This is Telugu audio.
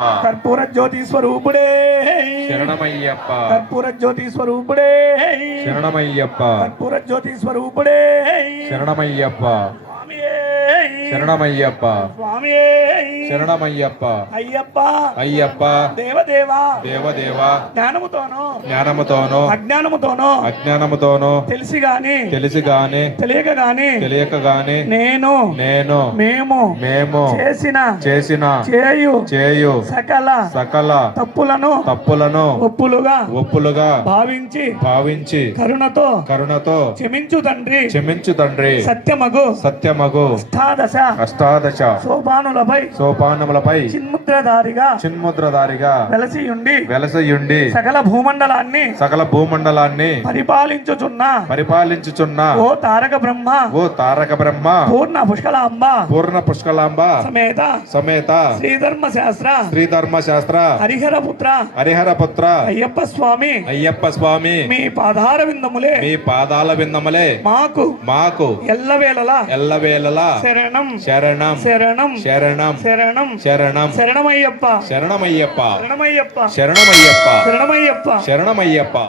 కర్పూర జ్యోతి స్వరూపుడే. శరణమయ్యప్ప. కర్పూర జ్యోతి స్వరూపుడే. శరణమయ్యప్ప. కర్పూర జ్యోతి స్వరూపుడే. శరణమయ్యప్ప. శరణమయ్యప్ప. స్వామియే. శరణమయ్యప్ప. అయ్యప్ప. అయ్యప్ప. దేవదేవా. దేవదేవ. జ్ఞానముతోనూ. జ్ఞానముతోనూ. అజ్ఞానముతోనూ. అజ్ఞానముతోనూ. తెలిసి గాని తెలిసి గాని తెలియక గాని తెలియక గాని నేను. నేను. మేము. మేము. చేసిన. చేసిన. చేయు. చేయు. సకల. సకల. తప్పులను. తప్పులను. ఒప్పులుగా. ఒప్పులుగా. భావించి. భావించి. కరుణతో. కరుణతో. క్షమించు తండ్రి. క్షమించు తండ్రి. సత్యమగు. సత్యమగు. అష్టాదశ అష్టాదశ సోపానులపై సోపానములపై చిన్ముద్రధారిగా చిన్ముద్రధారిగా వెలసియుండి వెలసయుండి సకల భూమండలాన్ని సకల భూమండలాన్ని పరిపాలించుచున్న పరిపాలించుచున్న ఓ తారక బ్రహ్మ ఓ తారక బ్రహ్మ పూర్ణ పుష్కలాంబ పూర్ణ పుష్కలాంబ సమేత సమేత శ్రీధర్మ శాస్త్ర శ్రీధర్మ శాస్త్ర హరిహర పుత్ర హరిహర పుత్ర అయ్యప్ప స్వామి అయ్యప్ప స్వామి మీ పాదార విందములే మీ పాదాల బిందములే మాకు మాకు ఎల్లవేళలా ఎల్లవేళలా శరణం శరణం శరణం శరణం శరణం శరణం శరణమయ్యప్ప శరణమయ్యప్ప శరణమయ్యప్ప శరణమయ్యప్ప శరణమయ్యప్ప శరణమయ్యప్ప